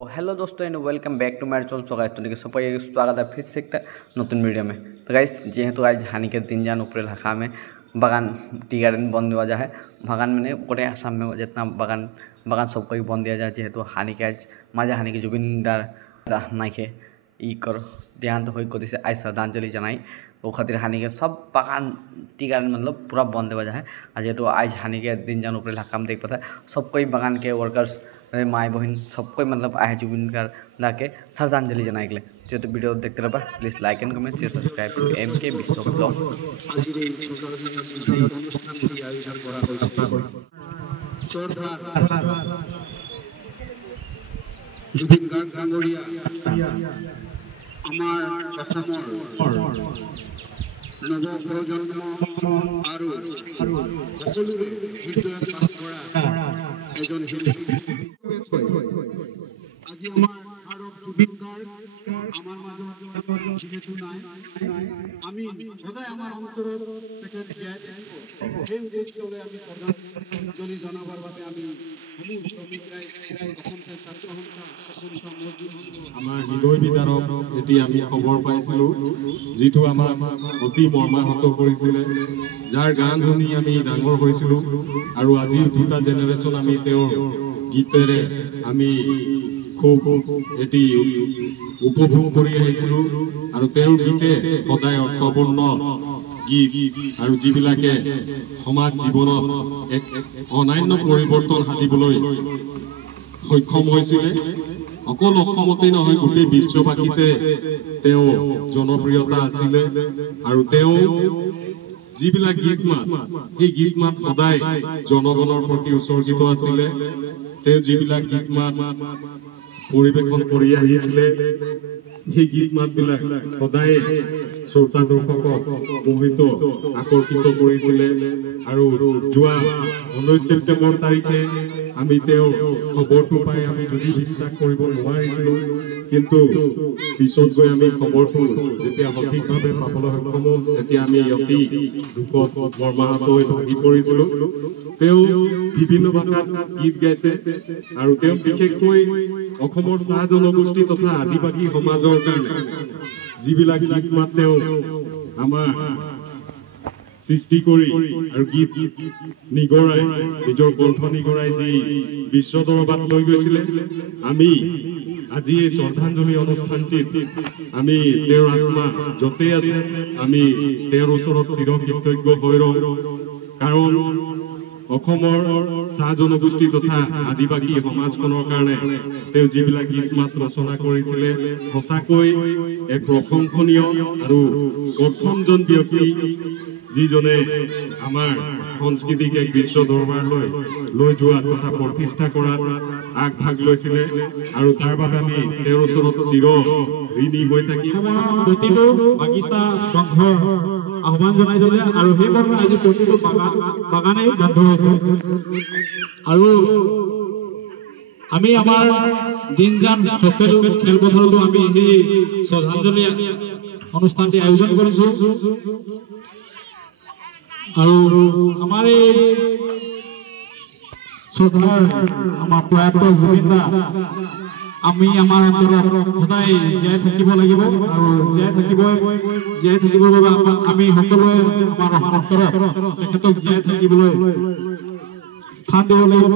Hello दोस्तों and welcome back to my channel. So guys तो सबको स्वागत है फिर से एक नतून वीडियो में। तो गाइस जेहेतु आज हानिके दिन जान ऊपर हाका में बागान टी गार्डन बन दिया जाए बागान मैंने गोटे आसाम में जितना बागान बागान सबको बन दिया जाए जेहेतु हानिके आज माजा हानिके जुबिनदार नाइके कर देहांत हो आज श्रद्धांजलि जनाई वो खातिर हानिके सब बागान टी गार्डन मतलब पूरा बन दिया जाए। जेहेतु आज हानिके दिन जान ऊपर हाका में देख पाता सबको बागान के वर्कर्स माए बहन सबको मतलब आए जुबिन गार्ग के श्रद्धांजलि जनाई गले। जो वीडियो देखते रहा please like and comment share subscribe to MK Vishwa blog. Zubeen Garg डांगरिया आमार नवप्रजन्म आरो সকলোৰে হৃদয়ত বাস কৰা এজন শিল্পী। আজি আমাৰ ভাৰত জুবিন গাৰ্গ আমাৰ মাজত যেহেতু নাই আমি সদায় আমাৰ অন্তৰত তেখেত জীয়াই থাকিব সেই উদ্দেশ্যৰে আমি শ্ৰদ্ধাঞ্জলি জনাবৰ বাবে আমি সমূহ শ্ৰমিক ৰাইজ অসংখ্য ছাত্ৰ সন্থা অসংখ্য মজদুৰ আমাৰ হৃদয় বিদাৰক এটি আমি খবৰ পাইছিলোঁ যিটো আমাক অতি মৰ্মাহত কৰিছিলে যাৰ গান শুনি আমি ডাঙৰ হৈছিলোঁ আৰু আজি দুটা জেনেৰেশ্যন আমি তেওঁৰ গীতেৰে আমি খুব এটি উপভোগ কৰি আহিছিলোঁ আৰু তেওঁৰ গীতে সদায় অৰ্থপূৰ্ণ গীত আৰু যিবিলাকে সমাজ জীৱনত এক অনন্য পৰিৱৰ্তন সাধিবলৈ সক্ষম হৈছিলে। অকল অসমতেই নহয় গোটেই বিশ্ববাসীতে তেওঁ জনপ্ৰিয়তা আছিলে আৰু তেওঁ যিবিলাক গীত মাত সেই গীত মাত সদায় জনগণৰ প্ৰতি উৎসৰ্গিত আছিলে। তেওঁ যিবিলাক গীত মাত পৰিৱেশন কৰি আহিছিলে সেই গীত মাতবিলাক সদায় শ্ৰোতা দৰ্শকক মোহিত আকৰ্ষিত কৰিছিলে আৰু যোৱা 19 ছেপ্টেম্বৰ তাৰিখে আমি তেওঁৰ খবৰটো পাই আমি যদি বিশ্বাস কৰিব নোৱাৰিছিলোঁ কিন্তু পিছত গৈ আমি খবৰটো যেতিয়া সঠিকভাৱে পাবলৈ সক্ষম হ'ম তেতিয়া আমি অতি দুখত মৰ্মাহত হৈ ভাগি পৰিছিলোঁ। তেওঁ বিভিন্ন ভাষাত গীত গাইছে আৰু তেওঁ বিশেষকৈ অসমৰ চাহ জনগোষ্ঠী তথা আদিবাসী সমাজৰ কাৰণে যিবিলাক গীত মাত তেওঁ আমাৰ সৃষ্টি কৰি আৰু গীত নিগৰাই নিজৰ কণ্ঠ নিগৰাই যি বিশ্ব দৰবাৰত লৈ গৈছিলে আমি আজি এই শ্ৰদ্ধাঞ্জলি অনুষ্ঠানটিত আমি তেওঁৰ আত্মা য'তে আছে আমি তেওঁৰ ওচৰত চিৰকৃতজ্ঞ হৈ ৰওঁ কাৰণ অসমৰ চাহ জনগোষ্ঠী তথা আদিবাসী সমাজখনৰ কাৰণে তেওঁ যিবিলাক গীত মাত ৰচনা কৰিছিলে সঁচাকৈ এক প্ৰশংসনীয় আৰু প্ৰথমজন ব্যক্তি যিজনে আমাৰ সংস্কৃতিক এক বিশ্ব দৰবাৰলৈ লৈ যোৱা তথা প্ৰতিষ্ঠা কৰাত আগভাগ লৈছিলে আৰু তাৰ বাবে আমি তেওঁৰ ওচৰত চিৰ ঋণী হৈ থাকিম। প্ৰতিটো বাগিচা বন্ধৰ আহ্বান জনাইছিলে আৰু সেইবাবে আজি প্ৰতিটো বাগানে বন্ধ হৈছে আৰু আমি আমাৰ দিনজান হোটেল খেলপথাৰতো আমি সেই শ্ৰদ্ধাঞ্জলি অনুষ্ঠানটি আয়োজন কৰিছোঁ আৰু আমাৰ এই শ্ৰদ্ধাৰ আমাৰ প্ৰয়াত জুবিন দা আমি আমাৰ অন্তৰত সদায় জীয়াই থাকিব লাগিব আৰু জীয়াই থাকিবৰ বাবে আমি সকলোৱে আমাৰ অন্তৰত তেখেতক জীয়াই থাকিবলৈ স্থান দিব লাগিব।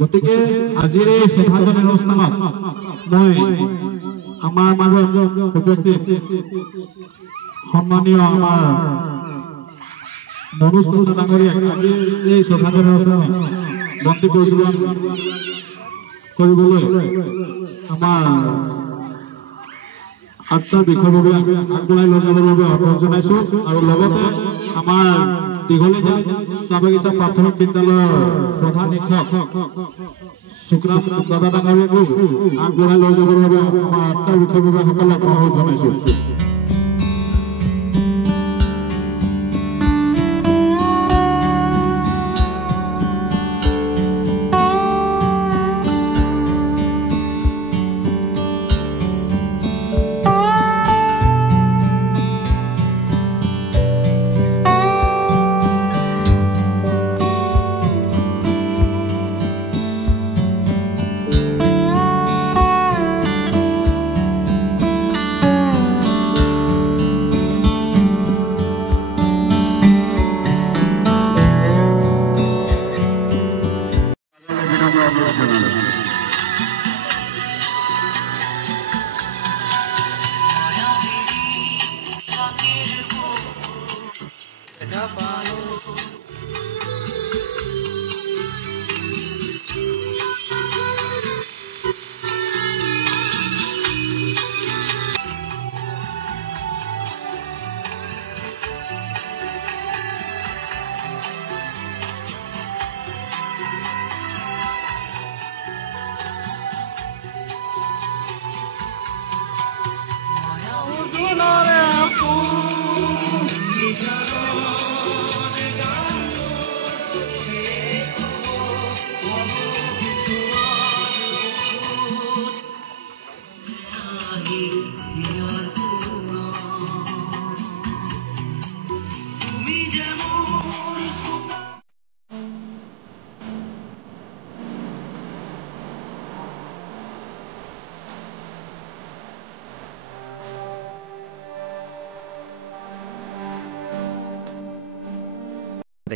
গতিকে আজিৰ এই শ্ৰদ্ধাঞ্জলি অনুষ্ঠানত মই আমাৰ মাজত উপস্থিত সন্মানীয় আমাৰ মনোজ দাস ডাঙৰীয়াক আজি এই শ্ৰদ্ধাঞ্জলি অনুষ্ঠানত বন্তি প্ৰজ্বলন কৰিবলৈ আমাৰ আচ্ছাৰ বিষয়ৰ বাবে আগবঢ়াই লৈ যাবৰ বাবে আহ্বান জনাইছোঁ আৰু লগতে আমাৰ দীঘলীয়া চাহ বাগিচা প্ৰাথমিক বিদ্যালয়ৰ প্ৰধান শিক্ষক শুক্ৰাম দাদা ডাঙৰীয়াকো আগবঢ়াই লৈ যাবৰ বাবে আমাৰ আচ্ছাৰ বিষয়ৰ বাবে সকলক আহ্বান জনাইছোঁ।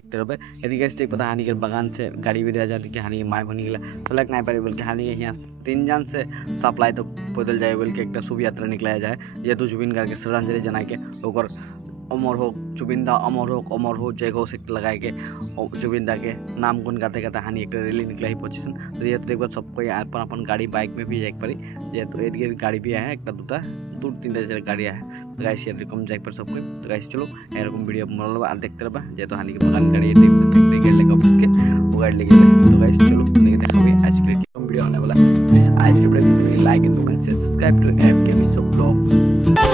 देखते रहे यदि गाइस देख पता हानि के बगान से गाड़ी भी रह जाती कि हानि माय बनी गला चलक नहीं पारे बोल के हानि यहाँ 3 जन से सप्लाई तो पैदल जाए बोल के एक शुभ यात्रा निकला जाए जेहेतु जुबिन गार्ग के श्रद्धांजलि जना के ओकर अमर हो जुबिन दा अमर हो जय घोष एक लगाए के जुबिन दा के नाम गुण गाते गाते हानि एक रैली निकला ही पोजिशन तो ये देखो सबको अपन अपन गाड़ी बाइक में भी जाए पारी जेहेतु एक गाड़ी भी आया है एक दूटा 2-3 गाड़ी है तो गाइस ये रकम जाए पर सबको तो गाइस चलो एरकम वीडियो मनल आ देखते रहा जेहेतु हानि के बगान गाड़ी फैक्ट्री गाड़ी लेके ऑफिस के वो गाड़ी लेके तो गाइस चलो देखा आज के वीडियो आने वाला प्लीज आज के video like and comment share subscribe to MK Vishwa blog.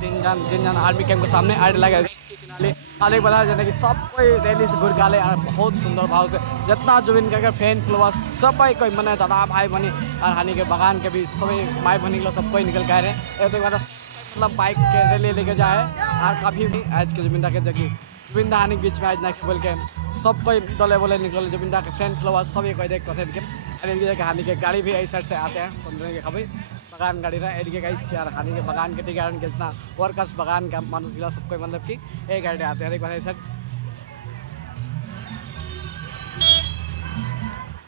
तीन जन आर्मी कैंप के सामने आड़ लगे काले बता जाने कि सब कोई रैली से घुर गाले और बहुत सुंदर भाव से जितना जुबिन गार्ग फैन फॉलोअर्स सब कोई मने दादा भाई बनी और हानि के बगान के भी सब माई बनी सब कोई निकल गए रहे मतलब बाइक के रैली लेके जाए और काफ़ी भी आज के जुबिन के जगह जुबिन हानि के बीच में आज नेक्स्ट बोल के सब कोई दले बोले निकले जुबिन के फैन फॉलोअर्स सभी कोई देख कथे हानि के गाड़ी भी इस साइड से आते हैं पंद्रह के खबर बगान गाड़ी रहा एडिके गाइस यार हानि के बगान के टिकारण के जितना वर्कर्स बगान का मानुष गिला सब कोई मतलब कि एक गाड़ी आते हैं एक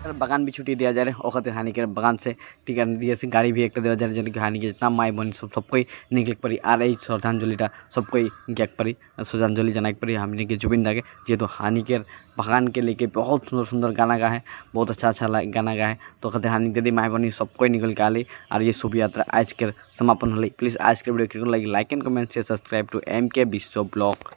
सर बगान भी छुट्टी दिया जा रहा है और खातिर हानि के बगान से टिका दिए से गाड़ी भी एक दिया जा रहा है हानि के जितना माई बनी सब कोई निकल पड़ी आ रही श्रद्धांजलिटा सब कोई गैक पड़ी श्रद्धांजलि जनाक पड़ी हमने के जुबिन दा के जेहेतु हानि के बगान के लेके बहुत सुंदर सुंदर गाना गा है बहुत अच्छा गाना गा है तो खातिर हानि दीदी माई बनी सब कोई निकल के आली और ये शुभ यात्रा आज के समापन होली प्लीज आज के video like and comment share subscribe to MK Vishwa blog.